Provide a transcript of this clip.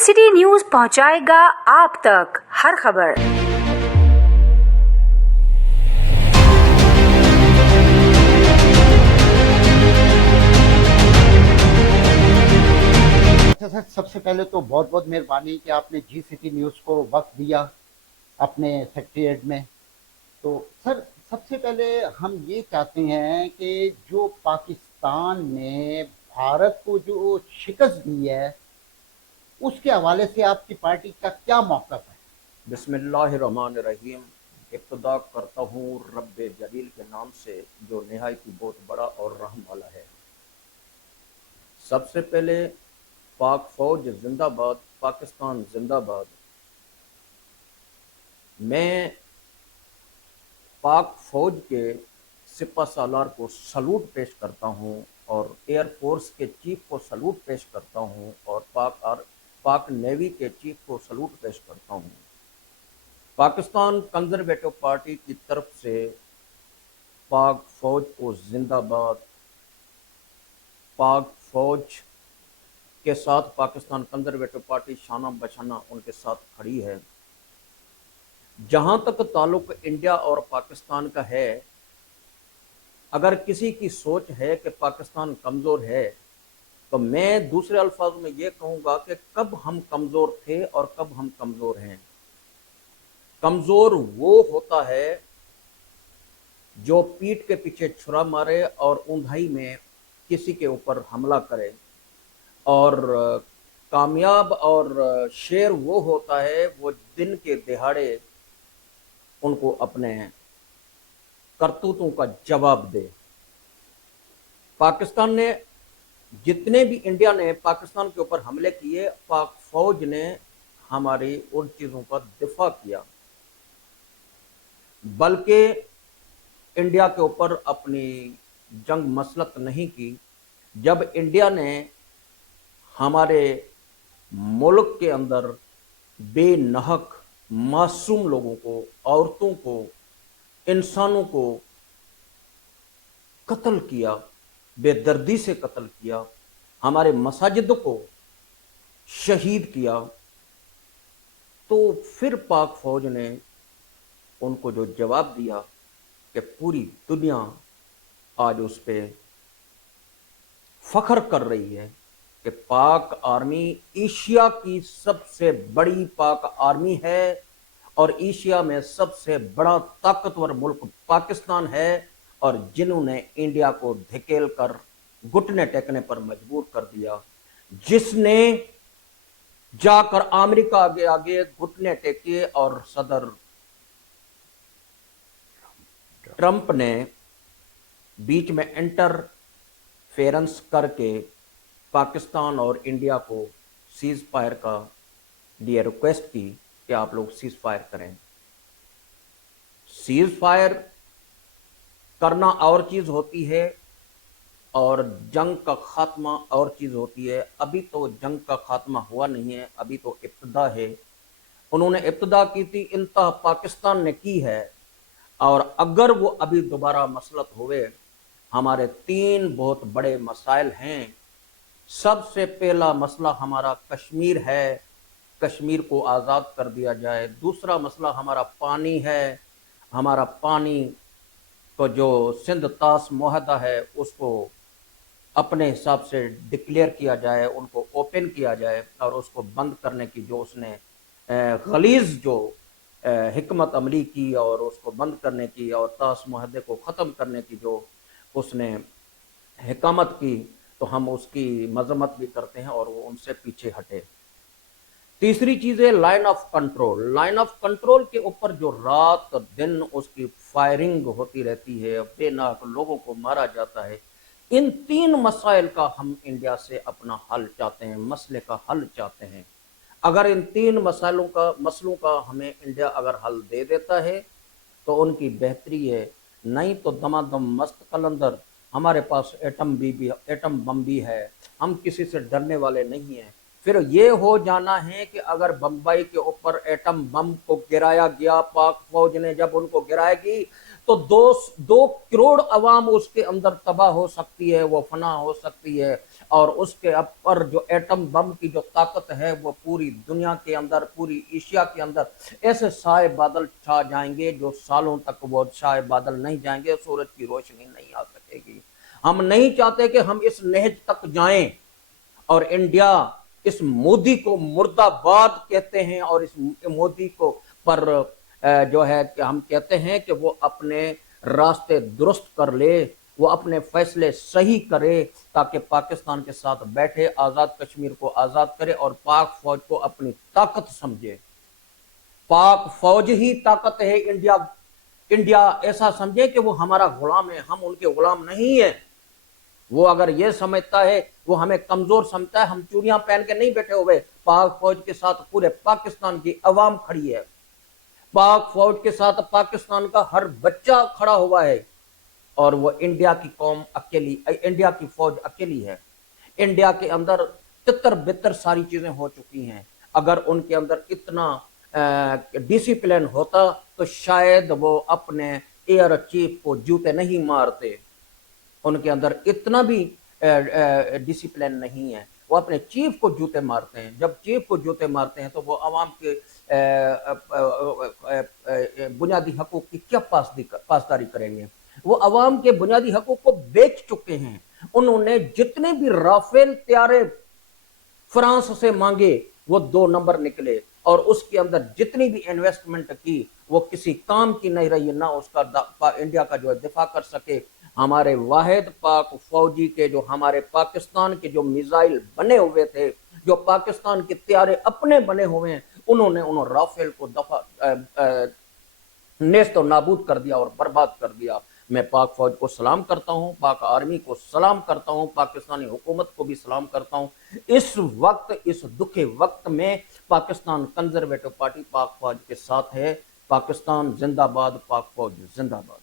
City news पहुंचाएगा आप तक हर खबर। सर, सबसे पहले तो बहुत बहुत मेहरबानी कि आपने जी सिटी न्यूज़ को वक्त दिया अपने सेक्रेटरीट में। तो सर, सबसे पहले हम ये चाहते हैं कि जो पाकिस्तान ने भारत को जो शिकस्त दी है उसके हवाले से आपकी पार्टी का क्या मौक़िफ़ है? बिस्मिल्लाहिर्रहमानिर्रहीम। इब्तिदा करता हूँ रब्बे जलील के नाम से जो निहायत ही बहुत बड़ा और रहम वाला है। सबसे पहले पाक फौज जिंदाबाद, पाकिस्तान जिंदाबाद। मैं पाक फौज के सिपा सालार को सलूट पेश करता हूँ और एयर फोर्स के चीफ को सलूट पेश करता हूँ और पाक नेवी के चीफ को सलूट पेश करता हूँ। पाकिस्तान कंजर्वेटिव पार्टी की तरफ से पाक फौज को जिंदाबाद। पाक फौज के साथ पाकिस्तान कंजर्वेटिव पार्टी शाना बशाना उनके साथ खड़ी है। जहां तक ताल्लुक इंडिया और पाकिस्तान का है, अगर किसी की सोच है कि पाकिस्तान कमज़ोर है तो मैं दूसरे अल्फाज में ये कहूँगा कि कब हम कमज़ोर थे और कब हम कमज़ोर हैं। कमज़ोर वो होता है जो पीठ के पीछे छुरा मारे और ऊंधाई में किसी के ऊपर हमला करे, और कामयाब और शेर वो होता है वो दिन के दिहाड़े उनको अपने करतूतों का जवाब दे। पाकिस्तान ने जितने भी इंडिया ने पाकिस्तान के ऊपर हमले किए, पाक फौज ने हमारी उन चीज़ों का दिफा किया, बल्कि इंडिया के ऊपर अपनी जंग मसलत नहीं की। जब इंडिया ने हमारे मुल्क के अंदर बेनहक मासूम लोगों को, औरतों को, इंसानों को कत्ल किया, बेदर्दी से कत्ल किया, हमारे मसाजिद को शहीद किया, तो फिर पाक फौज ने उनको जो जवाब दिया कि पूरी दुनिया आज उस पर फख्र कर रही है कि पाक आर्मी एशिया की सबसे बड़ी पाक आर्मी है और एशिया में सबसे बड़ा ताकतवर मुल्क पाकिस्तान है, और जिन्होंने इंडिया को धकेल कर घुटने टेकने पर मजबूर कर दिया, जिसने जाकर अमेरिका आगे आगे घुटने टेके और सदर ट्रंप ने बीच में इंटरफेरेंस करके पाकिस्तान और इंडिया को सीज फायर का लिए रिक्वेस्ट की कि आप लोग सीज फायर करें। सीज फायर करना और चीज होती है और जंग का खात्मा और चीज होती है। अभी तो जंग का खात्मा हुआ नहीं है, अभी तो इब्तिदा है। उन्होंने इब्तिदा की थी, इंतहा पाकिस्तान ने की है, और अगर वो अभी दोबारा मसलत हुए, हमारे 3 बहुत बड़े मसाइल हैं। सबसे पहला मसला हमारा कश्मीर है, कश्मीर को आज़ाद कर दिया जाए। दूसरा मसला हमारा पानी है, हमारा पानी को जो सिंध तास मुआहदा है उसको अपने हिसाब से डिक्लेयर किया जाए, उनको ओपन किया जाए, और उसको बंद करने की जो उसने गलीज़ जो हिकमत अमली की और उसको बंद करने की और तास मुआहदे को ख़त्म करने की जो उसने हिकामत की, तो हम उसकी मजम्मत भी करते हैं और वो उनसे पीछे हटे। तीसरी चीज़ है line of control. Line of control के ऊपर जो रात दिन उसकी फायरिंग होती रहती है, बेनाक लोगों को मारा जाता है। इन 3 मसाइल का हम इंडिया से अपना हल चाहते हैं, मसले का हल चाहते हैं। अगर इन 3 मसलों का हमें इंडिया अगर हल दे देता है तो उनकी बेहतरी है, नहीं तो दमादम मस्त कलंदर। हमारे पास एटम बम भी है, हम किसी से डरने वाले नहीं हैं। फिर ये हो जाना है कि अगर बम्बई के ऊपर एटम बम को गिराया गया, पाक फौज ने जब उनको गिराएगी, تو 2 करोड़ अवाम उसके अंदर तबाह हो सकती है, वो फना हो सकती है, और उसके ऊपर जो एटम बम की जो ताकत है वो पूरी दुनिया के अंदर, पूरी एशिया के अंदर ऐसे साए बादल छा जाएंगे जो सालों तक वो साए बादल नहीं जाएंगे, सूरज की रोशनी नहीं आ सकेगी। हम नहीं चाहते कि हम इस नहज तक जाएं, और इंडिया इस मोदी को मुर्दाबाद कहते हैं, और इस मोदी को पर जो है कि हम कहते हैं कि वो अपने रास्ते दुरुस्त कर ले, वो अपने फैसले सही करे, ताकि पाकिस्तान के साथ बैठे, आजाद कश्मीर को आजाद करे और पाक फौज को अपनी ताकत समझे। पाक फौज ही ताकत है। इंडिया ऐसा समझे कि वो हमारा गुलाम है, हम उनके गुलाम नहीं है। वो अगर ये समझता है, वो हमें कमजोर समझता है, हम चूड़ियां पहन के नहीं बैठे हुए। पाक फौज के साथ पूरे पाकिस्तान की अवाम खड़ी है, पाक फौज के साथ पाकिस्तान का हर बच्चा खड़ा हुआ है, और वो इंडिया की कौम अकेली, इंडिया की फौज अकेली है। इंडिया के अंदर तितर बितर सारी चीजें हो चुकी हैं। अगर उनके अंदर इतना डिसिप्लिन होता तो शायद वो अपने एयर चीफ को जूते नहीं मारते। उनके अंदर इतना भी डिसिप्लिन नहीं है, वो अपने चीफ को जूते मारते हैं। जब चीफ को जूते मारते हैं तो वो आवाम के बुनियादी हकूक की क्या पासदारी करेंगे? वो आवाम के बुनियादी हकूक को बेच चुके हैं। उन्होंने जितने भी राफेल त्यारे फ्रांस से मांगे वो 2 नंबर निकले, और उसके अंदर जितनी भी इन्वेस्टमेंट की वो किसी काम की नहीं रही, ना उसका इंडिया का जो है दिफा कर सके। हमारे वाहिद पाक फौजी के जो हमारे पाकिस्तान के जो मिसाइल बने हुए थे, जो पाकिस्तान के त्यारे अपने बने हुए हैं, उन्होंने राफेल को नेस्त और नाबूद कर दिया और बर्बाद कर दिया। मैं पाक फौज को सलाम करता हूं, पाक आर्मी को सलाम करता हूं, पाकिस्तानी हुकूमत को भी सलाम करता हूं। इस वक्त, इस दुखे वक्त में पाकिस्तान कंजर्वेटिव पार्टी पाक फौज के साथ है। पाकिस्तान जिंदाबाद, पाक फौज जिंदाबाद।